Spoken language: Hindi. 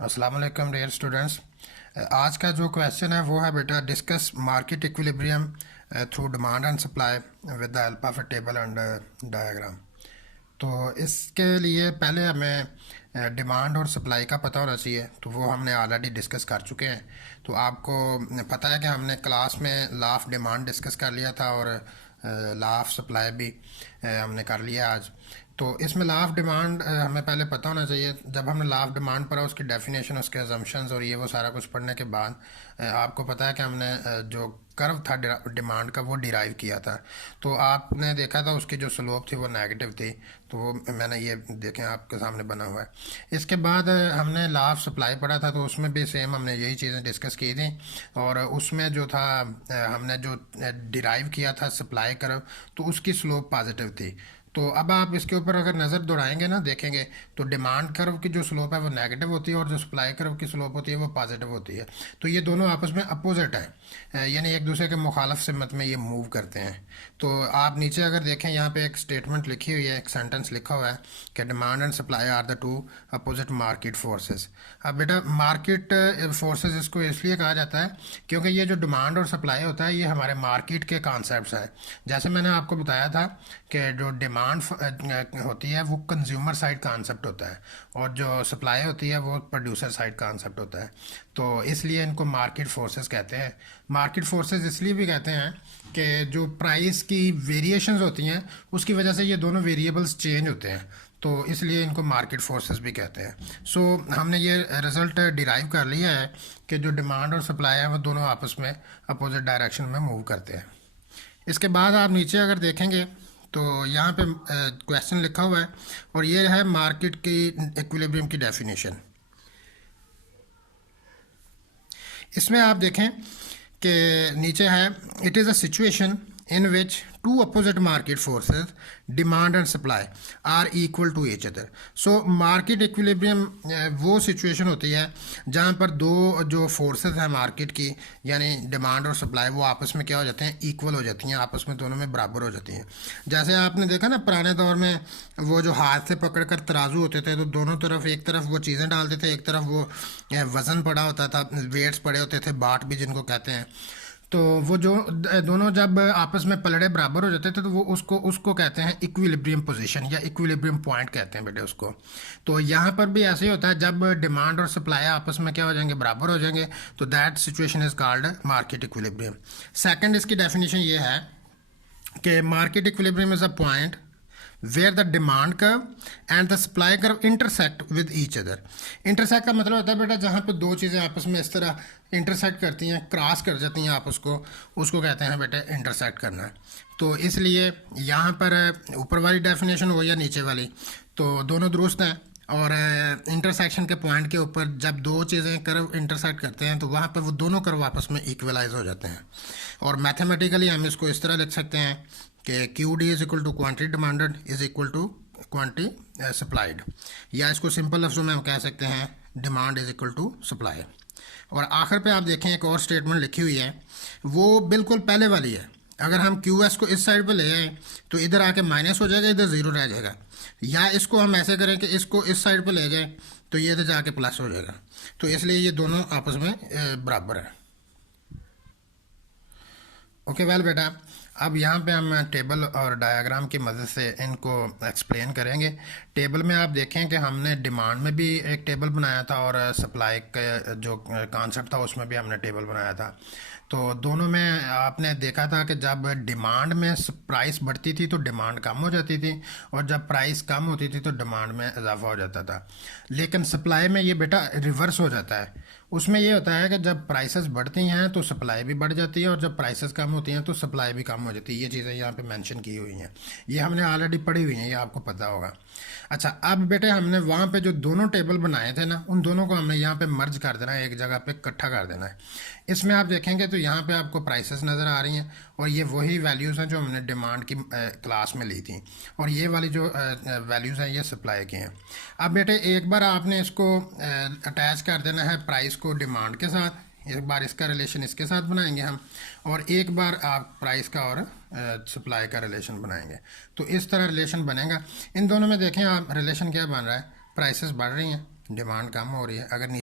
अस्सलाम वालेकुम डियर स्टूडेंट्स। आज का जो क्वेश्चन है वो है बेटा, discuss market equilibrium through demand and supply with the help of a table and diagram. तो इसके लिए पहले हमें डिमांड और सप्लाई का पता होना चाहिए, तो वो हमने ऑलरेडी डिस्कस कर चुके हैं। तो आपको पता है कि हमने क्लास में लॉ ऑफ डिमांड डिस्कस कर लिया था और लॉ ऑफ सप्लाई भी हमने कर लिया आज। तो इसमें लॉ ऑफ डिमांड हमें पहले पता होना चाहिए। जब हमने लॉ ऑफ डिमांड पढ़ा, उसकी डेफिनेशन, उसके अजम्पशंस और ये वो सारा कुछ पढ़ने के बाद आपको पता है कि हमने जो कर्व था डिमांड का वो डिराइव किया था। तो आपने देखा था उसकी जो स्लोप थी वो नेगेटिव थी। तो वो मैंने ये देखें आपके सामने बना हुआ है। इसके बाद हमने लॉ ऑफ सप्लाई पढ़ा था, तो उसमें भी सेम हमने यही चीज़ें डिस्कस की थी। और उसमें जो था हमने जो डिराइव किया था सप्लाई कर्व, तो उसकी स्लोप पॉजिटिव थी। तो अब आप इसके ऊपर अगर नज़र दौड़ाएंगे ना, देखेंगे तो डिमांड कर्व की जो स्लोप है वो नेगेटिव होती है और जो सप्लाई कर्व की स्लोप होती है वो पॉजिटिव होती है। तो ये दोनों आपस में अपोजिट है, यानी एक दूसरे के मुखालफ सिमत में ये मूव करते हैं। तो आप नीचे अगर देखें, यहाँ पे एक स्टेटमेंट लिखी हुई है, एक सेंटेंस लिखा हुआ है कि demand and supply are the two opposite market forces. अब बेटा मार्केट फोर्सेस इसको इसलिए कहा जाता है क्योंकि ये जो डिमांड और सप्लाई होता है ये हमारे मार्केट के कॉन्सेप्ट्स हैं। जैसे मैंने आपको बताया था कि जो डिमांड होती है वो कंज्यूमर साइड कॉन्सेप्ट होता है और जो सप्लाई होती है वो प्रोड्यूसर साइड कॉन्सेप्ट होता है। तो इसलिए इनको मार्केट फोर्सेस कहते हैं। मार्केट फोर्सेस इसलिए भी कहते हैं कि जो प्राइस की वेरिएशंस होती हैं उसकी वजह से ये दोनों वेरिएबल्स चेंज होते हैं, तो इसलिए इनको मार्केट फोर्सेस भी कहते हैं। सो हमने ये रिजल्ट डिराइव कर लिया है कि जो डिमांड और सप्लाई है वो दोनों आपस में अपोजिट डायरेक्शन में मूव करते हैं। इसके बाद आप नीचे अगर देखेंगे तो यहाँ पे क्वेश्चन लिखा हुआ है और ये है मार्केट की इक्विलिब्रियम की डेफिनेशन। इसमें आप देखें कि नीचे है, it is a situation in which two opposite market forces, demand and supply, are equal to each other. So market equilibrium वो सिचुएशन होती है जहाँ पर दो जो फोर्सेस हैं मार्केट की, यानी डिमांड और सप्लाई, वो आपस में क्या हो जाते हैं, इक्वल हो जाती हैं, आपस में दोनों में बराबर हो जाती हैं। जैसे आपने देखा ना पुराने दौर में वो जो हाथ से पकड़ कर तराजू होते थे, तो दोनों तरफ, एक तरफ वो चीज़ें डालते थे, एक तरफ वो वज़न पड़ा होता था, वेट्स पड़े होते थे, बाट भी जिनको कहते हैं। तो वो जो दोनों जब आपस में पलड़े बराबर हो जाते थे तो वो उसको उसको कहते हैं इक्विलिब्रियम पोजीशन या इक्विलिब्रियम पॉइंट कहते हैं बेटे उसको। तो यहाँ पर भी ऐसे ही होता है, जब डिमांड और सप्लाई आपस में क्या हो जाएंगे, बराबर हो जाएंगे, तो that situation is called market equilibrium. Second इसकी डेफिनेशन ये है कि market equilibrium is a point where the demand curve and the supply curve intersect with each other. intersect का मतलब होता है बेटा जहाँ पे दो चीज़ें आपस में इस तरह इंटरसेक्ट करती हैं, क्रॉस कर जाती हैं आपस को, उसको कहते हैं बेटा इंटरसेक्ट करना। तो इसलिए यहाँ पर ऊपर वाली डेफिनेशन हो या नीचे वाली, तो दोनों दुरुस्त हैं। और इंटरसेक्शन के पॉइंट के ऊपर जब दो चीज़ें कर्व इंटरसेक्ट करते हैं तो वहाँ पर वो दोनों कर्व आपस में इक्वलाइज हो जाते हैं। और मैथमेटिकली हम इसको इस तरह लिख सकते हैं कि Q D is equal to quantity demanded is equal to quantity supplied, या इसको सिंपल लफ्ज़ों में हम कह सकते हैं demand is equal to supply. और आखिर पे आप देखें एक और स्टेटमेंट लिखी हुई है, वो बिल्कुल पहले वाली है। अगर हम क्यू एस को इस साइड पे ले आए तो इधर आके माइनस हो जाएगा, इधर ज़ीरो रह जाएगा, या इसको हम ऐसे करें कि इसको इस साइड पे ले जाएं तो ये इधर जाके प्लस हो जाएगा। तो इसलिए ये दोनों आपस में बराबर है। ओके वेल बेटा, अब यहाँ पे हम टेबल और डायग्राम की मदद से इनको एक्सप्लेन करेंगे। टेबल में आप देखें कि हमने डिमांड में भी एक टेबल बनाया था और सप्लाई का जो कॉन्सेप्ट था उसमें भी हमने टेबल बनाया था। तो दोनों में आपने देखा था कि जब डिमांड में प्राइस बढ़ती थी तो डिमांड कम हो जाती थी, और जब प्राइस कम होती थी तो डिमांड में इजाफा हो जाता था। लेकिन सप्लाई में ये बेटा रिवर्स हो जाता है। उसमें ये होता है कि जब प्राइसेस बढ़ती हैं तो सप्लाई भी बढ़ जाती है, और जब प्राइसेस कम होती हैं तो सप्लाई भी कम हो जाती है। ये चीज़ें यहाँ पे मेंशन की हुई हैं, ये हमने ऑलरेडी पढ़ी हुई हैं, ये आपको पता होगा। अच्छा, अब बेटे हमने वहाँ पे जो दोनों टेबल बनाए थे ना, उन दोनों को हमने यहाँ पे मर्ज कर देना है, एक जगह पे इकट्ठा कर देना है। इसमें आप देखेंगे तो यहाँ पे आपको प्राइसेस नज़र आ रही हैं, और ये वही वैल्यूज़ हैं जो हमने डिमांड की क्लास में ली थी, और ये वाली जो वैल्यूज़ हैं ये सप्लाई की हैं। अब बेटे एक बार आपने इसको अटैच कर देना है प्राइस को डिमांड के साथ, एक बार इसका रिलेशन इसके साथ बनाएंगे हम, और एक बार आप प्राइस का और सप्लाई का रिलेशन बनाएंगे। तो इस तरह रिलेशन बनेगा। इन दोनों में देखें आप रिलेशन क्या बन रहा है, प्राइसेस बढ़ रही हैं, डिमांड कम हो रही है। अगर